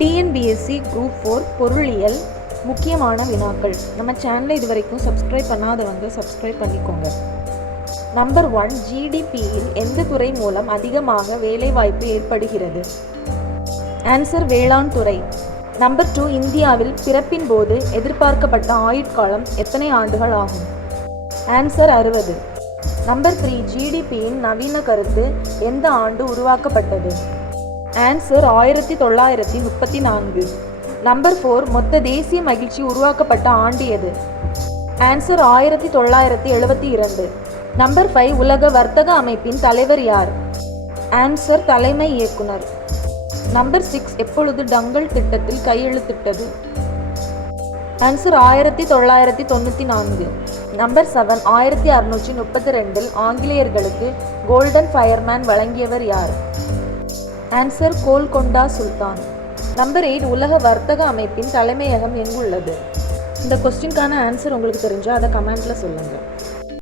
TNPSC group 4 பொருளியல் முக்கியமான வினாக்கள். நம்ம சேனலை இது வரைக்கும் சப்ஸ்கிரைப் பண்ணாதவங்க சப்ஸ்கிரைப் பண்ணிக்கோங்க. நம்பர் 1, ஜிடிபியில் எந்த துறை மூலம் அதிகமாக வேலைவாய்ப்பு ஏற்படுகிறது? ஆன்சர் வேளாண் துறை. நம்பர் 2, இந்தியாவில் பிறப்பின் போது எதிர்பார்க்கப்பட்ட ஆயுட்காலம் எத்தனை ஆண்டுகள் ஆகும்? ஆன்சர் 60. நம்பர் 3, ஜிடிபியின் நவீன கருத்து எந்த ஆண்டு உருவாக்கப்பட்டது? ஆன்சர் 1934. நம்பர் 4, மொத்த தேசிய மகிழ்ச்சி உருவாக்கப்பட்ட ஆண்டு எது? ஆன்சர் 1972. நம்பர் 5, உலக வர்த்தக அமைப்பின் தலைவர் யார்? ஆன்சர் தலைமை இயக்குனர். நம்பர் 6, எப்பொழுது டங்கல் திட்டத்தில் கையெழுத்திட்டது? ஆன்சர் 1994. நம்பர் 7, 1632 ஆங்கிலேயர்களுக்கு கோல்டன் ஃபயர்மேன் வழங்கியவர் யார்? ஆன்சர் கோல்கொண்டா சுல்தான். நம்பர் 8, உலக வர்த்தக அமைப்பின் தலைமையகம் எங்குள்ளது? இந்த கொஸ்டினுக்கான ஆன்சர் உங்களுக்கு தெரிஞ்சால் அதை கமெண்ட்டில் சொல்லுங்கள்.